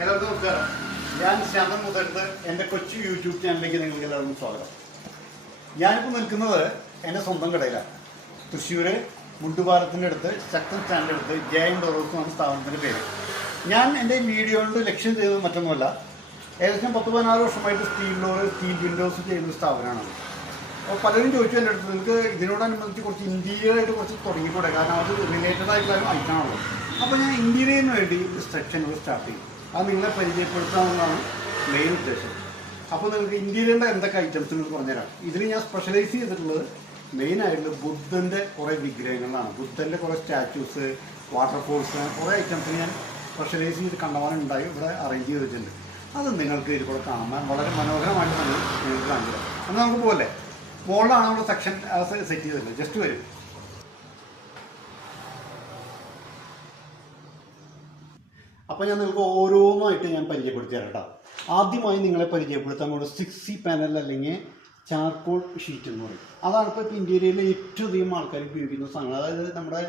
എല്ലാവർക്കും നമസ്കാരം. ഞാൻ ശാന്തൻ മുതലത്ത് എൻ്റെ കൊച്ചു യൂട്യൂബ് ചാനലിലേക്ക് നിങ്ങൾക്ക് എല്ലാവർക്കും സ്വാഗതം. ഞാനിപ്പോൾ നിൽക്കുന്നത് എൻ്റെ സ്വന്തം കടയിലാണ്. തൃശ്ശൂർ മുണ്ടുപാലത്തിൻ്റെ അടുത്ത് ശക്തൻ സ്റ്റാൻഡിൻ്റെ അടുത്ത് ജയൻ ഡോറോസ് എന്ന സ്ഥാപനത്തിൻ്റെ പേര്. ഞാൻ എൻ്റെ വീഡിയോയുടെ ലക്ഷ്യം ചെയ്തത് മറ്റൊന്നുമല്ല, ഏകദേശം 10-16 വർഷമായിട്ട് സ്റ്റീൽ വിൻഡോസ് ചെയ്യുന്ന സ്ഥാപനമാണ്. അപ്പോൾ പലരും ചോദിച്ചു എൻ്റെ അടുത്ത്, നിങ്ങൾക്ക് ഇതിനോടനുബന്ധിച്ച് കുറച്ച് ഇൻറ്റീരിയറായിട്ട് കുറച്ച് തുടങ്ങിക്കൂടെ, കാരണം അത് റിലേറ്റഡ് ആയിട്ടുള്ള ഐറ്റമാണല്ലോ. അപ്പോൾ ഞാൻ ഇൻറ്റീരിയറിന് വേണ്ടി സെക്ഷനുകൾ സ്റ്റാർട്ട് ചെയ്യും. അത് നിങ്ങളെ പരിചയപ്പെടുത്താമെന്നാണ് മെയിൻ ഉദ്ദേശം. അപ്പോൾ നിങ്ങൾക്ക് ഇൻറ്റീരിയറിൻ്റെ എന്തൊക്കെ ഐറ്റംസ് നിങ്ങൾക്ക് പറഞ്ഞുതരാം. ഇതിൽ ഞാൻ സ്പെഷ്യലൈസ് ചെയ്തിട്ടുള്ളത് മെയിനായിട്ട് ബുദ്ധൻ്റെ കുറേ വിഗ്രഹങ്ങളാണ്. ബുദ്ധൻ്റെ കുറേ സ്റ്റാച്യൂസ്, വാട്ടർഫോൾസ്, കുറേ ഐറ്റംസ് ഞാൻ സ്പെഷ്യലൈസ് ചെയ്ത് കണ്ടവാനുണ്ടായി ഇവിടെ അറേഞ്ച് ചെയ്ത് വെച്ചിട്ടുണ്ട്. അത് നിങ്ങൾക്ക് ഇതിൽ കൂടെ കാണാൻ വളരെ മനോഹരമായിട്ട് തന്നെ നിങ്ങൾക്ക് കാണിച്ചു തരാം. എന്നാൽ നമുക്ക് പോലെ മുകളിലാണ് നമ്മുടെ സെക്ഷൻ സെറ്റ് ചെയ്തിട്ടുണ്ട്. ജസ്റ്റ് വരും. അപ്പോൾ ഞാൻ നിങ്ങൾക്ക് ഓരോന്നായിട്ട് ഞാൻ പരിചയപ്പെടുത്തി തരാം കേട്ടോ. ആദ്യമായി നിങ്ങളെ പരിചയപ്പെടുത്താൻ വേണ്ടി 6C പാനൽ അല്ലെങ്കിൽ ചാർക്കോൾ ഷീറ്റ് എന്ന് പറയും. അതാണ് ഇപ്പോൾ ഇൻറ്റീരിയറിൽ ഏറ്റവും അധികം ആൾക്കാർ ഉപയോഗിക്കുന്ന സാധനം. അതായത് നമ്മുടെ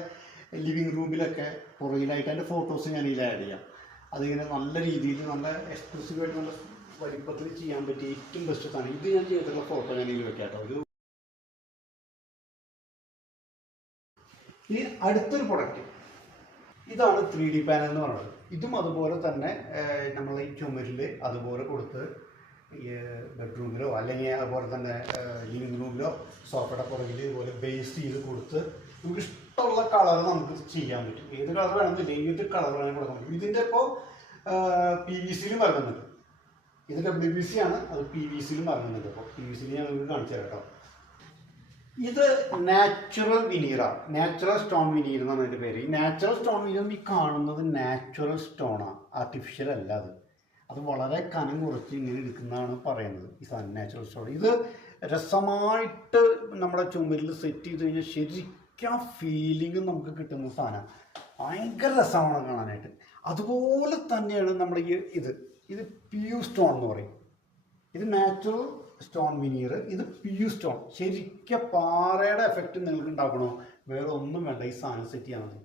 ലിവിങ് റൂമിലൊക്കെ പുറകിലായിട്ട് അതിൻ്റെ ഫോട്ടോസ് ഞാൻ ഇതിൽ ആഡ് ചെയ്യാം. അതിങ്ങനെ നല്ല രീതിയിൽ നല്ല എക്സ്പ്രസീവായിട്ട് നല്ല വലിപ്പത്തിൽ ചെയ്യാൻ പറ്റിയ ഏറ്റവും ബെസ്റ്റ് സാധനം. ഇത് ഞാൻ ചെയ്തിട്ടുള്ള ഫോട്ടോ ഞാൻ ഇതിൽ വെക്കാം കേട്ടോ. ഇനി അടുത്തൊരു പ്രൊഡക്റ്റ്, ഇതാണ് 3D പാനൽ എന്ന് പറയുന്നത്. ഇതും അതുപോലെ തന്നെ നമ്മൾ ഈ ചുമരിൽ അതുപോലെ കൊടുത്ത് ഈ ബെഡ്റൂമിലോ അല്ലെങ്കിൽ അതുപോലെ തന്നെ ലിവിങ് റൂമിലോ സോഫയുടെ പുറകിൽ ഇതുപോലെ ബേസ് ചെയ്ത് കൊടുത്ത് നമുക്ക് ഇഷ്ടമുള്ള കളർ നമുക്ക് ചെയ്യാൻ പറ്റും. ഏത് കളർ വേണമെന്നില്ല, ഏത് കളർ വേണമെങ്കിൽ കൊടുക്കാൻ പറ്റും. ഇതിൻ്റെ ഇപ്പോൾ PVC-യിലും ഇറങ്ങുന്നുണ്ട്. ഇത് WPC ആണ്, അത് PVC-യിലും ഇറങ്ങുന്നുണ്ട്. അപ്പോൾ PVC-യിൽ ഞാൻ നിങ്ങൾക്ക് കാണിച്ചു തരാം കേട്ടോ. ഇത് നാച്ചുറൽ വിനീറാണ്, നാച്ചുറൽ സ്റ്റോൺ വിനീർ എന്നാണ് അതിൻ്റെ പേര്. ഈ നാച്ചുറൽ സ്റ്റോൺ വിനീർ ഈ കാണുന്നത് നാച്ചുറൽ സ്റ്റോണാണ്, ആർട്ടിഫിഷ്യൽ അല്ല. അത് വളരെ കനം കുറച്ച് ഇങ്ങനെ എടുക്കുന്നതാണ് പറയുന്നത് ഈ സാധനം നാച്ചുറൽ സ്റ്റോൺ. ഇത് രസമായിട്ട് നമ്മുടെ ചുമരിൽ സെറ്റ് ചെയ്ത് കഴിഞ്ഞാൽ ശരിക്കും ആ ഫീലിംഗ് നമുക്ക് കിട്ടുന്ന സാധനം. ഭയങ്കര രസമാണ് കാണാനായിട്ട്. അതുപോലെ തന്നെയാണ് നമ്മുടെ ഇത് PU സ്റ്റോൺ എന്ന് പറയും. ഇത് നാച്ചുറൽ സ്റ്റോൺ വിനീർ, ഇത് PU സ്റ്റോൺ. ശരിക്കും പാറയുടെ എഫക്റ്റ് നിങ്ങൾക്ക് ഉണ്ടാക്കണോ, വേറെ ഒന്നും വേണ്ട, ഈ സാധനം സെറ്റ് ചെയ്യാൻ മതി.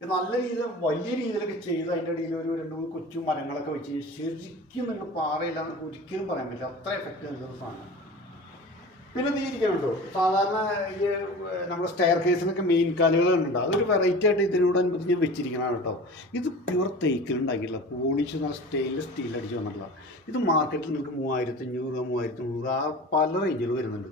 ഇത് നല്ല രീതിയിൽ വലിയ രീതിയിലൊക്കെ ചെയ്ത് അതിൻ്റെ ഇടയിൽ ഒരു 2-3 കൊച്ചു മരങ്ങളൊക്കെ വെച്ച് ശരിക്കും നിങ്ങൾ പാറയില്ലാന്ന് ഒരിക്കലും പറയാൻ പറ്റില്ല, അത്ര എഫക്റ്റ് നൽകുന്ന സാധനം. പിന്നെ നീ ഇരിക്കണുണ്ടോ, സാധാരണ ഈ നമ്മുടെ സ്റ്റെയർ കേസിനൊക്കെ മെയിൻ കാലുകളുണ്ട്. അതൊരു വെറൈറ്റി ആയിട്ട് ഇതിനോടനുബന്ധിച്ച് ഞാൻ വെച്ചിരിക്കണം കേട്ടോ. ഇത് പ്യുവർ തേക്കിലുണ്ടാക്കിയിട്ടില്ല, പോളിഷ് നല്ല സ്റ്റെയിൻലെസ് സ്റ്റീൽ അടിച്ച് വന്നിട്ടുള്ള. ഇത് മാർക്കറ്റിൽ നിങ്ങൾക്ക് 3500, 3300 ആ പല റേഞ്ചിൽ വരുന്നുണ്ട്.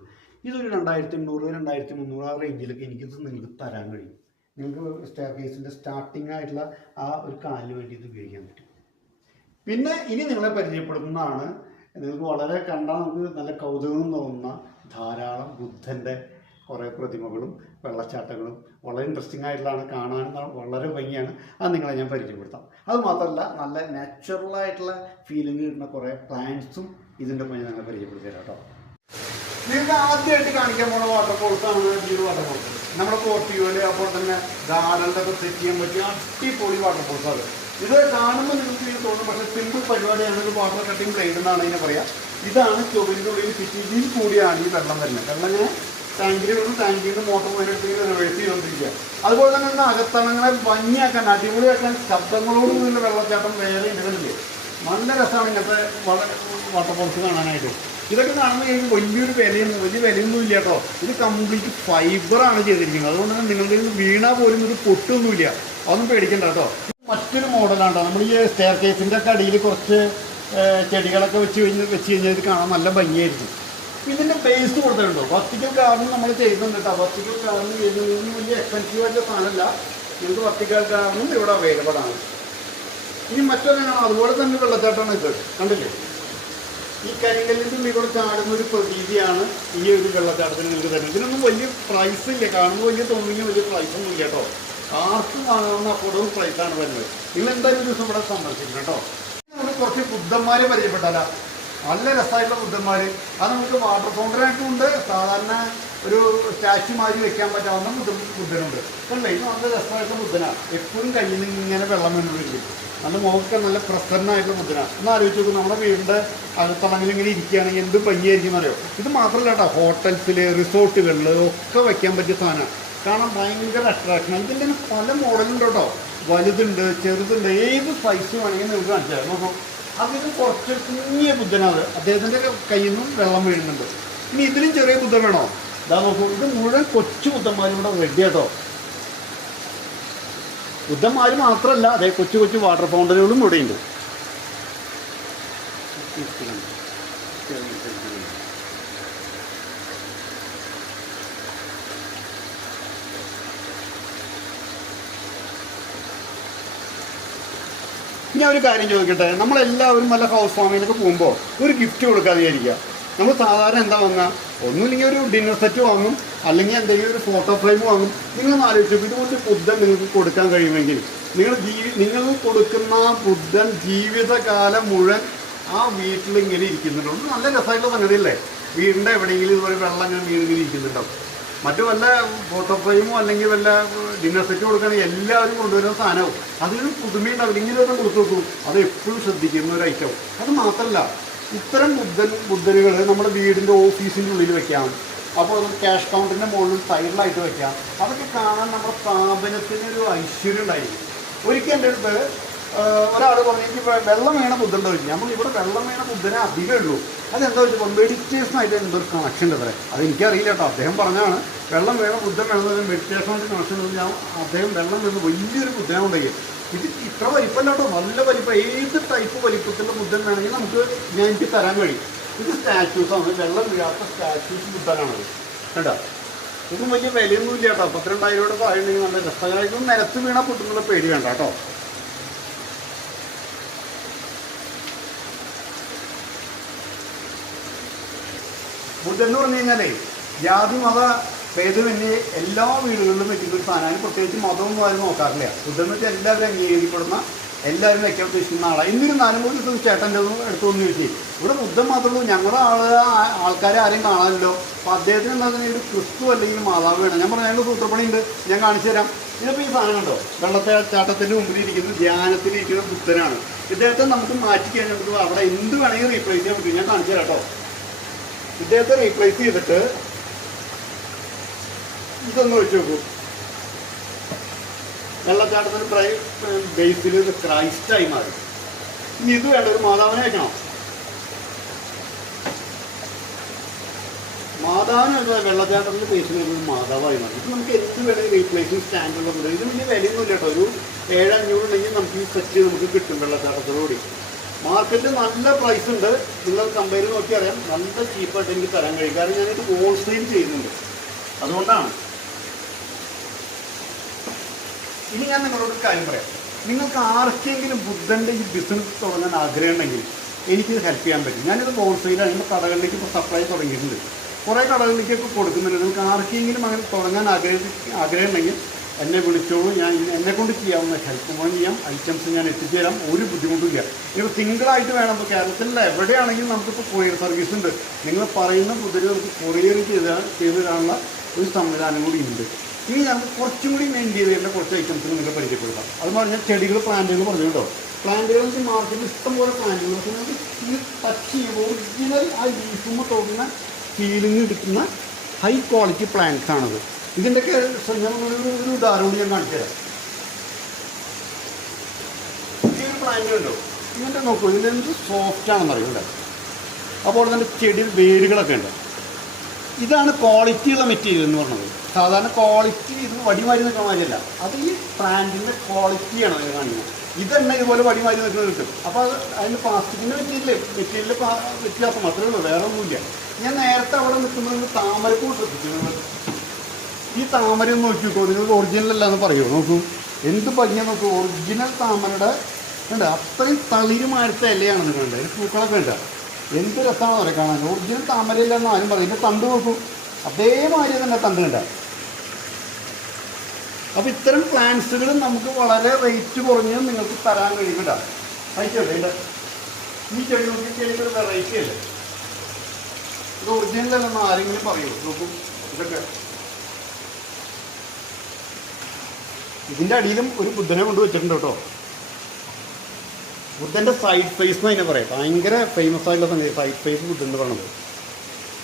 ഇതൊരു 2800, 2300 ആ റേഞ്ചിലൊക്കെ എനിക്കിത് നിങ്ങൾക്ക് തരാൻ കഴിയും. നിങ്ങൾക്ക് സ്റ്റെയർ കേസിൻ്റെ സ്റ്റാർട്ടിങ് ആയിട്ടുള്ള ആ ഒരു കാലിന് വേണ്ടി ഇത് ഉപയോഗിക്കാൻ പറ്റും. പിന്നെ ഇനി നിങ്ങളെ പരിചയപ്പെടുന്നതാണ്, നിങ്ങൾക്ക് വളരെ കണ്ടാൽ നമുക്ക് നല്ല കൗതുകം തോന്നുന്ന ധാരാളം ബുദ്ധൻ്റെ കുറേ പ്രതിമകളും വെള്ളച്ചാട്ടങ്ങളും വളരെ ഇൻട്രസ്റ്റിംഗ് ആയിട്ടുള്ളതാണ്, കാണാൻ വളരെ ഭംഗിയാണ്. അത് നിങ്ങളെ ഞാൻ പരിചയപ്പെടുത്താം. അത് മാത്രമല്ല നല്ല നാച്ചുറലായിട്ടുള്ള ഫീലിംഗ് കിട്ടുന്ന കുറേ പ്ലാന്റ്സും ഇതിൻ്റെ മുന്നിൽ ഞങ്ങൾ പരിചയപ്പെടുത്തി തരാം കേട്ടോ. നിങ്ങൾക്ക് ആദ്യമായിട്ട് കാണിക്കാൻ പോകുന്ന വാട്ടർഫോൾസാണ് ഈ വാട്ടർഫോൾസ്. നമ്മുടെ പോർട്ടിയോയിൽ അപ്പോൾ തന്നെ ഗാർഡനിലൊക്കെ സെറ്റ് ചെയ്യാൻ പറ്റിയ അടിപൊളി വാട്ടർഫോൾസാണ്. ഇത് കാണുമ്പോൾ നിങ്ങൾക്ക് ഇത് തോന്നും, പക്ഷേ സിമ്പിൾ പരിപാടിയാണ്. ഒരു വാട്ടർ കട്ടിങ് ബ്ലേഡ് എന്നാണ് ഇതിനെ പറയുക. ഇതാണ് ചുവരിൻ്റെ ഉള്ളിൽ ഫിറ്റ് ഇതിൽ കൂടിയാണ് ഈ വെള്ളം വരുന്നത്. വെള്ളം ഇങ്ങനെ ടാങ്കിൽ നിന്ന് മോട്ടോർ പോയിനെടുത്ത് റിവേഴ്സ് ചെയ്തുകൊണ്ടിരിക്കുക. അതുപോലെ തന്നെ ഇതിൻ്റെ അകത്തണങ്ങളെ ഭംഗിയാക്കാൻ, അടിപൊളിയാക്കാൻ, ശബ്ദങ്ങളോടുകൂടിയുള്ള വെള്ളച്ചാട്ടം വേറെ ഇടുന്നില്ലേ. നല്ല രസമാണ് ഇങ്ങനത്തെ വാട്ടർഫോൾസ് കാണാനായിട്ട്. ഇതൊക്കെ കാണുമ്പോൾ എനിക്ക് വലിയ വിലയൊന്നും ഇല്ല കേട്ടോ. ഇത് കംപ്ലീറ്റ് ഫൈബറാണ് ചെയ്തിരിക്കുന്നത്. അതുകൊണ്ട് തന്നെ നിങ്ങളുടെ വീണാൽ പോലും ഒരു പൊട്ടൊന്നുമില്ല, അതൊന്നും പേടിക്കണ്ട കേട്ടോ. മറ്റൊരു മോഡലാണ് നമ്മൾ ഈ സ്റ്റെയർ കേസിൻ്റെ ഒക്കെ അടിയിൽ കുറച്ച് ചെടികളൊക്കെ വെച്ച് കഴിഞ്ഞാൽ ഇത് കാണാൻ നല്ല ഭംഗിയായിരിക്കും. ഇതിൻ്റെ ബേസ് കൊടുത്തിട്ടുണ്ടോ, വെർട്ടിക്കൽ ഗാർഡൻ നമ്മൾ ചെയ്യുന്നുണ്ട് കേട്ടോ. വെർട്ടിക്കൽ ഗാർഡൻ ചെയ്യുന്നതിന് വലിയ എക്സ്പെൻസീവ് ആയിട്ടുള്ള സാധനമല്ല, നിങ്ങൾക്ക് വെർട്ടിക്കൽ ഗാർഡനും ഇവിടെ അവൈലബിൾ ആണ്. ഇനി മറ്റൊരെണ്ണം അതുപോലെ തന്നെ വെള്ളച്ചാട്ടമാണ്. ഇത് കണ്ടില്ലേ, ഈ കരിങ്കല്ലിൻ്റെ ഉള്ളിൽ കൂടെ ചാടുന്ന ഒരു പ്രതീതിയാണ് ഈ ഒരു വെള്ളച്ചാട്ടത്തിന് നിങ്ങൾക്ക് തരുന്നത്. ഇതിനൊന്നും വലിയ പ്രൈസ് ഇല്ല, കാണുമ്പോൾ വലിയ തോന്നുമെങ്കിൽ വലിയ പ്രൈസൊന്നും ഇല്ല കേട്ടോ. ആർക്കും വാങ്ങാവുന്ന അഫോർഡബിൾ പ്രൈസാണ് വരുന്നത്. നിങ്ങൾ എന്തായാലും ഒരു ദിവസം ഇവിടെ സന്ദർശിക്കണം കേട്ടോ. നമ്മൾ കുറച്ച് ബുദ്ധന്മാരെ പരിചയപ്പെട്ടാല, നല്ല രസമായിട്ടുള്ള ബുദ്ധന്മാർ. അത് നമുക്ക് വാട്ടർ ഫൗണ്ടനായിട്ടും ഉണ്ട്, സാധാരണ ഒരു സ്റ്റാച്യു മാതിരി വെക്കാൻ പറ്റാവുന്ന ബുദ്ധനുണ്ട്. അല്ലേ, ഇത് നല്ല രസമായിട്ടുള്ള ബുദ്ധനാണ്. എപ്പോഴും കയ്യിൽ നിന്ന് ഇങ്ങനെ വെള്ളം വീണ്ടും നല്ല മുഖമൊക്കെ നല്ല പ്രസന്നമായിട്ടുള്ള ബുദ്ധനാണ്. ഒന്ന് ആലോചിച്ച് നോക്കും, നമ്മുടെ വീടിൻ്റെ അകത്തളങ്ങളിൽ ഇങ്ങനെ ഇരിക്കുകയാണെങ്കിൽ എന്ത് ഭംഗിയായിരിക്കും അറിയോ. ഇത് മാത്രമല്ല കേട്ടോ, ഹോട്ടൽസിൽ റിസോർട്ടുകളിൽ ഒക്കെ വയ്ക്കാൻ പറ്റിയ സാധനമാണ്. കാണാൻ ഭയങ്കര അട്രാക്ഷനാണ്. ഇതിൻ്റെ പല മോഡലുണ്ട് കേട്ടോ. വലുതുണ്ട്, ചെറുതുണ്ട്, ഏത് സൈസ് വേണമെങ്കിൽ നിങ്ങൾക്ക് കാണിച്ചു തരാം. നോക്കൂ, അതിന് കുറച്ച് കുഞ്ഞിയ ബുദ്ധനാണ്, അദ്ദേഹത്തിൻ്റെ കയ്യിൽ നിന്നും വെള്ളം വീഴുന്നുണ്ട്. ഇനി ഇതിലും ചെറിയ ബുദ്ധൻ വേണോ? ഇതാ നോക്കൂ, ഇത് മുഴുവൻ കൊച്ചു ബുദ്ധന്മാരും കൂടെ റെഡി ആട്ടോ. ബുദ്ധന്മാർ മാത്രമല്ല, അതേ കൊച്ചു കൊച്ചു വാട്ടർ ഫൗണ്ടനുകളും ഇവിടെയുണ്ട്. ഞാൻ ഒരു കാര്യം ചോദിക്കട്ടെ, നമ്മളെല്ലാവരും വല്ല ഹൗസ് വാമിങ്ങിനൊക്കെ പോകുമ്പോൾ ഒരു ഗിഫ്റ്റ് കൊടുക്കാതെ വിചാരിക്കുക. നമ്മൾ സാധാരണ എന്താ വാങ്ങുക? ഒന്നുമില്ലെങ്കിൽ ഒരു ഡിന്നർ സെറ്റ് വാങ്ങും, അല്ലെങ്കിൽ എന്തെങ്കിലും ഒരു ഫോട്ടോ ഫ്രെയിം വാങ്ങും. നിങ്ങളൊന്ന് ആലോചിച്ചു, ഇതുകൊണ്ട് ബുദ്ധൻ നിങ്ങൾക്ക് കൊടുക്കാൻ കഴിയുമെങ്കിൽ നിങ്ങൾ കൊടുക്കുന്ന ബുദ്ധൻ ജീവിതകാലം മുഴുവൻ ആ വീട്ടിൽ ഇങ്ങനെ ഇരിക്കുന്നുണ്ടോ? നല്ല രസമായിട്ടുള്ള സംഗതിയല്ലേ? വീടിൻ്റെ എവിടെയെങ്കിലും ഇതുപോലെ വെള്ളം ഇങ്ങനെ വീടിങ്ങനെ ഇരിക്കുന്നുണ്ടോ? മറ്റു വല്ല ഫോട്ടോ ഫ്രെയിമോ അല്ലെങ്കിൽ വല്ല ഡിന്നർ സെറ്റ് കൊടുക്കുകയാണെങ്കിൽ എല്ലാവരും കൊണ്ടുവരുന്ന സാധനവും അതിനൊരു പുതുമയുണ്ടാവില്ല. ഇങ്ങനെ ഒന്നും കൊടുത്തു നോക്കും, അത് എപ്പോഴും ശ്രദ്ധിക്കുന്ന ഒരു ഐറ്റം. അത് മാത്രമല്ല, ഇത്തരം ബുദ്ധനുകൾ നമ്മുടെ വീടിൻ്റെ ഓഫീസിൻ്റെ ഉള്ളിൽ വെക്കാം. അപ്പോൾ അത് ക്യാഷ് കൗണ്ടറിൻ്റെ മുകളിൽ സൈഡിലായിട്ട് വെക്കാം. അതൊക്കെ കാണാൻ നമ്മുടെ സ്ഥാപനത്തിന് ഒരു ഐശ്വര്യം ഉണ്ടായിരിക്കും. ഒരിക്കൽ എൻ്റെ അടുത്ത് ഒരാൾ പറഞ്ഞു, എനിക്ക് വെള്ളം വീണ ബുദ്ധൻ്റെ ചോദിച്ചു. നമ്മൾ ഇവിടെ വെള്ളം വീണ ബുദ്ധനെ അധികമേ ഉള്ളൂ. അതെന്താ വെച്ചപ്പോൾ മെഡിറ്റേഷനായിട്ട് എന്തൊരു കണക്ഷൻ ഉണ്ട് അത്രേ. അതെനിക്കറിയില്ല കേട്ടോ, അദ്ദേഹം പറഞ്ഞാണ് വെള്ളം വേണം ബുദ്ധൻ വേണമെന്ന്. മെഡിറ്റേഷനായിട്ട് കണക്ഷൻ എന്ന് ഞാൻ അദ്ദേഹം വെള്ളം വീണ് വലിയൊരു ബുദ്ധനുണ്ടെങ്കിൽ ഇത് ഇത്ര വലിപ്പമല്ല കേട്ടോ, നല്ല വലിപ്പം. ഏത് ടൈപ്പ് വലിപ്പത്തിൻ്റെ ബുദ്ധൻ വേണമെങ്കിൽ എനിക്ക് തരാൻ കഴിയും. ഇത് സ്റ്റാച്യൂസാണ്, വെള്ളം വീഴാത്ത സ്റ്റാച്യൂസ് ബുദ്ധനാണത്. കേട്ടോ, ഇതും വലിയ വിലയൊന്നും ഇല്ല കേട്ടോ. 12,000 രൂപയുടെ താഴെയുണ്ടെങ്കിൽ നല്ല രസകരമായിട്ടും നിലത്ത് വീണ പൊട്ടുന്നുള്ള പേടി വേണ്ട കേട്ടോ. ബുദ്ധൻ എന്ന് പറഞ്ഞു കഴിഞ്ഞാലേ ജാതി മത ഭേദമന്യേ എല്ലാ വീടുകളിലും വെക്കുന്ന ഒരു സാധനമാണ്. പ്രത്യേകിച്ച് മതമൊന്നും ആരും നോക്കാറില്ല. ബുദ്ധൻ എന്ന് വെച്ചാൽ എല്ലാവരും അംഗീകരിക്കപ്പെടുന്ന, എല്ലാവരും വെക്കാൻ ഉദ്ദേശിക്കുന്ന ആളാണ്. എന്നിരുന്നാലും ഒരു ദിവസം ചേട്ടൻ്റെ എടുത്തുകൊണ്ട് ചോദിച്ചു, ഇവിടെ ബുദ്ധൻ മാത്രമേ ഉള്ളൂ, ഞങ്ങളുടെ ആൾക്കാരെ ആരെയും കാണാമല്ലോ, അപ്പോൾ അദ്ദേഹത്തിന് എന്താ ഒരു ക്രിസ്തു അല്ലെങ്കിൽ മാതാവ് വേണം. ഞാൻ പറഞ്ഞു, അതിൻ്റെ സൂത്രപ്പണിയുണ്ട്, ഞാൻ കാണിച്ചു തരാം. ഇതിപ്പോൾ ഈ സാധനം കണ്ടോ, വെള്ളച്ചാട്ടത്തിൻ്റെ മുമ്പിൽ ഇരിക്കുന്ന ധ്യാനത്തിലിരിക്കുന്ന ബുദ്ധനാണ്. ഇദ്ദേഹത്തെ നമുക്ക് മാറ്റി കഴിഞ്ഞാൽ അവിടെ എന്ത് വേണമെങ്കിൽ റീപ്ലേസ് ചെയ്യാൻ പറ്റും. ഞാൻ കാണിച്ചു തരാം കേട്ടോ. ഇദ്ദേഹത്തെ റീപ്ലേസ് ചെയ്തിട്ട് ഇതൊന്ന് വെച്ച് നോക്കൂ. വെള്ളച്ചാട്ടത്തിന് ബേസിൽ ഇത് ക്രൈസ്റ്റായി മാറി. ഇനി ഇത് വേണ്ട, ഒരു മാതാവിനെ വെക്കണം. മാതാവിനെ വെള്ളച്ചാട്ടത്തിൻ്റെ ബേസിൽ ഒരു മാതാവായി മാറി. ഇത് നമുക്ക് എന്ത് വേണമെങ്കിൽ റീപ്ലേസിങ് സ്റ്റാൻഡുള്ളത്. ഇത് വലിയ വിലയൊന്നും ഇല്ല കേട്ടോ. ഒരു 700-500 ഉണ്ടെങ്കിൽ നമുക്ക് ഈ സെറ്റ് നമുക്ക് കിട്ടും വെള്ളച്ചാട്ടത്തിലൂടെ. മാർക്കറ്റിൽ നല്ല പ്രൈസ് ഉണ്ട്, നിങ്ങൾ കമ്പയർ നോക്കി അറിയാം. നല്ല ചീപ്പായിട്ട് എനിക്ക് തരാൻ കഴിയും, കാരണം ഞാനിത് ഹോൾസെയിൽ ചെയ്യുന്നുണ്ട്, അതുകൊണ്ടാണ്. ഇനി ഞാൻ നിങ്ങളോട് കാര്യം പറയാം. നിങ്ങൾക്ക് ആർക്കെങ്കിലും ബുദ്ധൻ്റെ ഈ ബിസിനസ് തുടങ്ങാൻ ആഗ്രഹം ഉണ്ടെങ്കിൽ എനിക്കിത് ഹെൽപ്പ് ചെയ്യാൻ പറ്റും. ഞാനിത് ഹോൾസെയിലാണ്, എൻ്റെ കടകളിലേക്ക് ഇപ്പോൾ സപ്ലൈ തുടങ്ങിയിട്ടുണ്ട്. കുറേ കടകളിലേക്കൊക്കെ കൊടുക്കുന്നുണ്ട്. നിങ്ങൾക്ക് ആർക്കെങ്കിലും അങ്ങനെ തുടങ്ങാൻ ആഗ്രഹം ഉണ്ടെങ്കിൽ എന്നെ വിളിച്ചോളൂ. ഞാൻ എന്നെക്കൊണ്ട് ചെയ്യാവുന്ന ഹെൽപ്പ് ചെയ്യാം. ഐറ്റംസ് ഞാൻ എത്തിച്ചു തരാം, ഒരു ബുദ്ധിമുട്ടും ഇല്ല. ഇപ്പോൾ സിംഗിളായിട്ട് വേണം. ഇപ്പോൾ കേരളത്തിൽ എവിടെയാണെങ്കിലും നമുക്കിപ്പോൾ കൊറിയർ സർവീസ് ഉണ്ട്. നിങ്ങൾ പറയുന്ന ബുദ്ധന് നമുക്ക് കൊറിയർ ചെയ്ത് തരാനുള്ള ഒരു സംവിധാനം കൂടി ഉണ്ട്. ഇനി നമുക്ക് കുറച്ചും കൂടി മെയിൻറ്റെയിൻ ചെയ്യേണ്ട കുറച്ച് ഐറ്റംസ് നിങ്ങൾക്ക് പരിചയപ്പെടുത്താം. അത് പറഞ്ഞാൽ ചെടികൾ, പ്ലാന്റുകൾ പറഞ്ഞു കേട്ടോ. പ്ലാന്റുകൾ മാർക്കറ്റിൽ ഇഷ്ടംപോലെ പ്ലാന്റുകൾ, പക്ഷേ നമുക്ക് ഈ ടച്ച് ചെയ്യുമ്പോൾ ഒറിജിനൽ ആ ലീഫുമ്പോൾ തോന്നുന്ന ഫീലിംഗ് എടുക്കുന്ന ഹൈ ക്വാളിറ്റി പ്ലാന്റ്സ് ആണത്. ഇതിൻ്റെയൊക്കെ ഒരു ഉദാഹരണം ഞാൻ കാണിച്ചു തരാം. ഈ ഒരു പ്ലാന്റ് ഉണ്ടോ, ഇതിൻ്റെ നോക്കൂ, ഇതിൻ്റെ എന്ത് സോഫ്റ്റ് ആണെന്ന് അറിയില്ല. അപ്പോൾ അതിൻ്റെ ചെടിയിൽ വേരുകളൊക്കെ ഉണ്ട്. ഇതാണ് ക്വാളിറ്റിയുള്ള മെറ്റീരിയൽ എന്ന് പറഞ്ഞത്. സാധാരണ ക്വാളിറ്റി ഇത് വടിമാരി നിൽക്കുന്ന മാതിരിയല്ല, അത് ഈ പ്ലാന്റിൻ്റെ ക്വാളിറ്റിയാണ് അതിന് കാണിക്കുന്നത്. ഇതെന്നെ ഇതുപോലെ വടിമാരി നിൽക്കുന്നത് കിട്ടും. അപ്പോൾ അത് അതിൻ്റെ പ്ലാസ്റ്റിക്കിൻ്റെ മെറ്റീരിയൽ വ്യത്യാസം മാത്രമേ ഉള്ളൂ, വേറെ ഒന്നുമില്ല. ഞാൻ നേരത്തെ അവിടെ നിൽക്കുന്നത് താമരപ്പൂ ശ്രദ്ധിച്ചു. ഈ താമര ഒന്ന് നോക്കി നോക്കൂ, നിങ്ങൾ ഒറിജിനൽ അല്ല എന്ന് പറയുമോ? നോക്കൂ എന്ത് ഭംഗിയാണ് നോക്കൂ. ഒറിജിനൽ താമരയുടെ ഉണ്ട്, അത്രയും തളിരുമാരത്തെ ഇലയാണ് നിങ്ങളുണ്ട്. അതിന് പൂക്കളൊക്കെ ഉണ്ട്, എന്ത് രസമാണെന്ന് പറയാം കാണാൻ. ഒറിജിനൽ താമരയില്ല എന്ന് ആരും പറയും. ഇതിൻ്റെ തണ്ട് നോക്കൂ, അതേമാതിരി തന്നെ തണ്ട് ഉണ്ട്. അപ്പോൾ ഇത്തരം പ്ലാന്റ്സുകൾ നമുക്ക് വളരെ റേറ്റ് കുറഞ്ഞ് നിങ്ങൾക്ക് തരാൻ കഴിയില്ല. അയച്ചോട്ടെ, ഈ ചെടി നോക്കി, ചെടികൾ വെറൈറ്റി അല്ലേ, ഇത് ഒറിജിനൽ അല്ലെന്ന് ആരെങ്കിലും പറയുമോ? നോക്കൂ ഇതൊക്കെ. ഇതിൻ്റെ അടിയിലും ഒരു ബുദ്ധനെ കൊണ്ട് വെച്ചിട്ടുണ്ട് കേട്ടോ. ബുദ്ധൻ്റെ സൈഡ് ഫേസ് എന്ന് അതിനെ പറയാം. ഭയങ്കര ഫേമസ് ആയിട്ടുള്ള സംഗതി സൈഡ് ഫേസ് ബുദ്ധൻ എന്ന് പറയുന്നത്.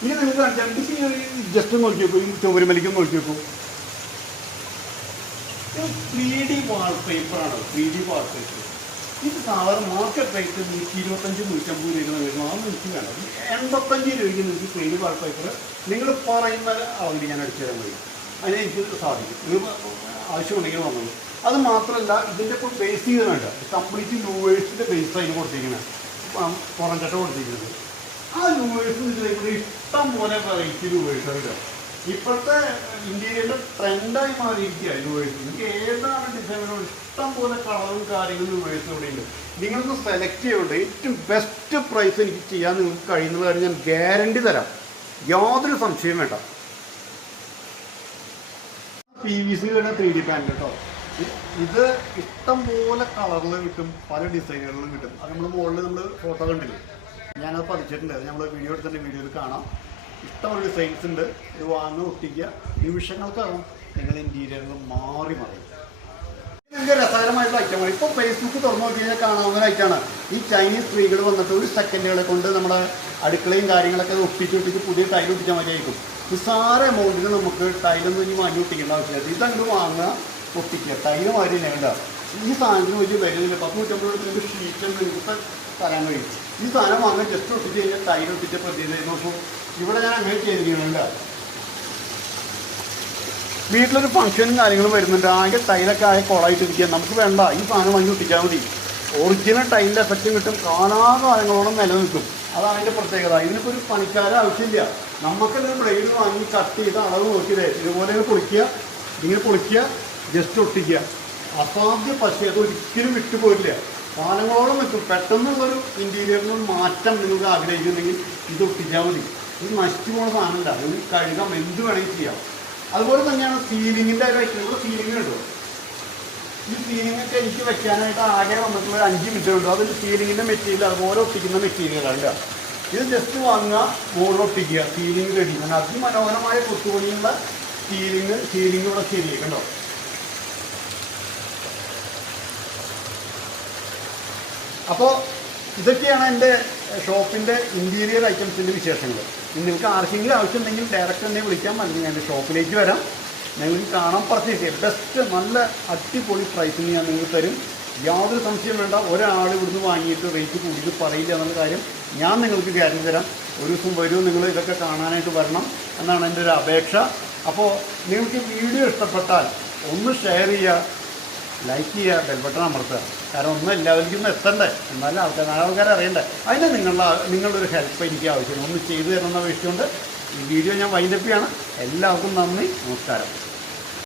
ഇനി നിങ്ങൾക്ക് ജസ്റ്റ് നോക്കി നോക്കൂ, ഈ ചുവരുമലിക്കും നോക്കി നോക്കൂ. ഇത് 3D വാൾപേപ്പറാണ്. 3D വാൾപേപ്പർ ഇത് സാധാരണ മാർക്കറ്റ് റേറ്റ് 125-150 രൂപ വരുന്നു. അതൊന്നും എനിക്ക് വേണം. 85 രൂപയ്ക്ക് നിങ്ങൾക്ക് 3D വാൾപേപ്പർ നിങ്ങൾ പറയുന്ന അളവിൽ ഞാൻ അടിച്ചു തരാൻ കഴിയും. അതിനെ എനിക്ക് സാധിക്കും. നിങ്ങൾ ആവശ്യമുണ്ടെങ്കിൽ വന്നത്. അത് മാത്രമല്ല ഇതിൻ്റെ ഇപ്പോൾ ബേസ് ചെയ്ത് വേണ്ട കംപ്ലീറ്റ് ലൂവേഴ്സിൻ്റെ ബേസ് അതിന് കൊടുത്തിരിക്കുന്നത്, പുറംചട്ട കൊടുത്തിരിക്കുന്നത്. ആ ലൂവേഴ്സ് ഇതിലേക്ക് ഇഷ്ടം പോലെ വെറൈറ്റി ലൂവേഴ്സ് കിട്ടുക. ഇപ്പോഴത്തെ ഇന്ത്യയിലെ ട്രെൻഡായി മാറിയിരിക്കുക ലൂവേഴ്സ്. നിങ്ങൾക്ക് ഏതാണ് ഡിസൈനോ ഇഷ്ടം പോലെ കളറും കാര്യങ്ങളും ലൂവേഴ്സ് ഇവിടെ ഉണ്ട്. നിങ്ങൾക്ക് സെലക്ട് ചെയ്യുന്നുണ്ട്. ഏറ്റവും ബെസ്റ്റ് പ്രൈസ് എനിക്ക് ചെയ്യാൻ നിങ്ങൾക്ക് കഴിയുന്ന കാര്യം ഞാൻ ഗ്യാരണ്ടി തരാം. യാതൊരു സംശയം വേണ്ട. PVC-യുടെ 3D പാൻ കേട്ടോ. ഇത് ഇഷ്ടം പോലെ കളറിൽ കിട്ടും, പല ഡിസൈനുകളിലും കിട്ടും. അത് നമ്മൾ മുകളിൽ നമ്മൾ ഫോട്ടോ കണ്ടില്ലേ, ഞാനത് പതിച്ചിട്ടുണ്ട്. അത് നമ്മൾ വീഡിയോ എടുത്തിട്ട് വീഡിയോയിൽ കാണാം. ഇഷ്ടമുള്ള ഡിസൈൻസ് ഉണ്ട്. ഇത് വാങ്ങി ഒട്ടിക്കുക. നിമിഷങ്ങൾക്കറിയാം നിങ്ങൾ ഇൻറ്റീരിയറുകൾ മാറി മറിയും. ഇതിൻ്റെ രസകരമായിട്ടുള്ള ഐറ്റമാണ്. ഇപ്പോൾ ഫേസ്ബുക്ക് തുറന്നു നോക്കി കഴിഞ്ഞാൽ കാണാവുന്ന ഐറ്റമാണ്. ഈ ചൈനീസ് സ്ത്രീകൾ വന്നിട്ട് ഒരു സെക്കൻഡുകളെ കൊണ്ട് നമ്മുടെ അടുക്കളയും കാര്യങ്ങളൊക്കെ ഒട്ടിച്ച് പുതിയ ടൈൽ ഒട്ടിച്ചാൽ മതിയായിരിക്കും. നിസ്സാര എമൗണ്ടിന് നമുക്ക് ടൈലൊന്നും ഇനി വാങ്ങി ഒട്ടിക്കേണ്ട ആവശ്യമില്ല. ഇതങ്ങോട്ട് വാങ്ങുക, ഒട്ടിക്കുക. ടൈല് മാറി വേണ്ട. ഈ സാധനത്തിന് വലിയ വിലയില്ല. 10-150 രൂപ ഷീറ്റ് നിങ്ങൾക്ക് തരാൻ കഴിയും. ഈ സാധനം വാങ്ങാൻ ജസ്റ്റ് ഒട്ടിച്ച് കഴിഞ്ഞാൽ ടൈൽ ഒട്ടിച്ച പ്രത്യേകത നോക്കും. ഇവിടെ ഞാൻ അങ്ങനെ ചെയ്തിരിക്കുന്നില്ല. വീട്ടിലൊരു ഫംഗ്ഷനും കാര്യങ്ങളും വരുന്നുണ്ട്. ആകെ ടൈലൊക്കെ ആകെ കുളമായിട്ടിരിക്കുക. നമുക്ക് വേണ്ട, ഈ സാധനം വാങ്ങി ഒട്ടിച്ചാൽ മതി. ഒറിജിനൽ ടൈലിൻ്റെ എഫക്റ്റും കിട്ടും, കാലാകാലങ്ങളോളം നിലനിൽക്കും. അതാണ് അതിൻ്റെ പ്രത്യേകത. ഇതിനിപ്പോൾ ഒരു പണിക്കാരെ ആവശ്യമില്ല. നമുക്കൊരു ബ്ലേഡ് വാങ്ങി കട്ട് ചെയ്ത് അളവ് നോക്കിയത് ഇതുപോലെ പൊളിക്കുക, ഇങ്ങനെ പൊളിക്കുക, ജസ്റ്റ് ഒട്ടിക്കുക. അസാധ്യ പക്ഷേ അത് ഒരിക്കലും വിട്ടുപോയില്ല. കാലങ്ങളോളം നിൽക്കും. പെട്ടെന്നുള്ളൊരു ഇൻറ്റീരിയറിനൊരു മാറ്റം നിങ്ങൾക്ക് ആഗ്രഹിക്കുന്നുണ്ടെങ്കിൽ ഇത് ഒട്ടിച്ചാൽ മതി. ഇത് നശിച്ചു പോകുന്ന സാധനമല്ല. അത് കഴുകാം, എന്ത് വേണമെങ്കിൽ ചെയ്യാം. അതുപോലെ തന്നെയാണ് സീലിങ്ങിൻ്റെ കാര്യം. ഇവിടെ സീലിംഗ് ഉണ്ടോ? ഈ സീലിങ്ങൊക്കെ എനിക്ക് വെക്കാനായിട്ട് ആകെ വന്നിട്ടുള്ള 5 മിനിറ്റ് ഉണ്ട്. അതിൽ സീലിങ്ങിൻ്റെ മെറ്റീരിയൽ അതുപോലെ ഒട്ടിക്കുന്ന മെറ്റീരിയലല്ല. ഇത് ജസ്റ്റ് വാങ്ങുക, മുകളിൽ ഒട്ടിക്കുക, സീലിംഗ് റെഡി. അങ്ങനെ അതിമനോഹരമായ കൊത്തുപണിയുള്ള സീലിംഗ് ഇവിടെ ശരിയാക്കണ്ടോ. അപ്പോൾ ഇതൊക്കെയാണ് എൻ്റെ ഷോപ്പിൻ്റെ ഇൻറ്റീരിയർ ഐറ്റംസിൻ്റെ വിശേഷങ്ങൾ. നിങ്ങൾക്ക് ആർക്കെങ്കിലും ആവശ്യമുണ്ടെങ്കിൽ ഡയറക്റ്റ് എന്നെ വിളിക്കാൻ മതി. ഞാൻ എൻ്റെ ഷോപ്പിലേക്ക് വരാം. നിങ്ങൾക്ക് കാണാൻ പർച്ചേസ് ചെയ്യാം. ബെസ്റ്റ് നല്ല അടിപൊളി പ്രൈസിന് ഞാൻ നിങ്ങൾക്ക് തരും. യാതൊരു സംശയം വേണ്ട. ഒരാൾ ഇവിടുന്ന് വാങ്ങിയിട്ട് റേറ്റ് കൂടിയിട്ട് പറയില്ല എന്നുള്ള കാര്യം ഞാൻ നിങ്ങൾക്ക് ഗ്യാരണ്ടി തരാം. ഒരു ദിവസം വരും, നിങ്ങൾ ഇതൊക്കെ കാണാനായിട്ട് വരണം എന്നാണ് എൻ്റെ ഒരു അപേക്ഷ. അപ്പോൾ നിങ്ങൾക്ക് വീഡിയോ ഇഷ്ടപ്പെട്ടാൽ ഒന്ന് ഷെയർ ചെയ്യുക, ലൈക്ക് ചെയ്യുക, ബെൽ ബട്ടൺ അമർത്തുക. കാരണം ഒന്നും എല്ലാവർക്കും എത്തണ്ടേ, എന്നാലും ആൾക്കാരെ അറിയണ്ടേ. അതിന് നിങ്ങളുടെ ഒരു ഹെൽപ്പ് എനിക്ക് ആവശ്യമാണ്. ഒന്ന് ചെയ്തു തരണമെന്ന് അപേക്ഷിച്ചുകൊണ്ട് ഈ വീഡിയോ ഞാൻ വൈൻഡപ്പ് ചെയ്യാണ്. എല്ലാവർക്കും നന്ദി, നമസ്കാരം.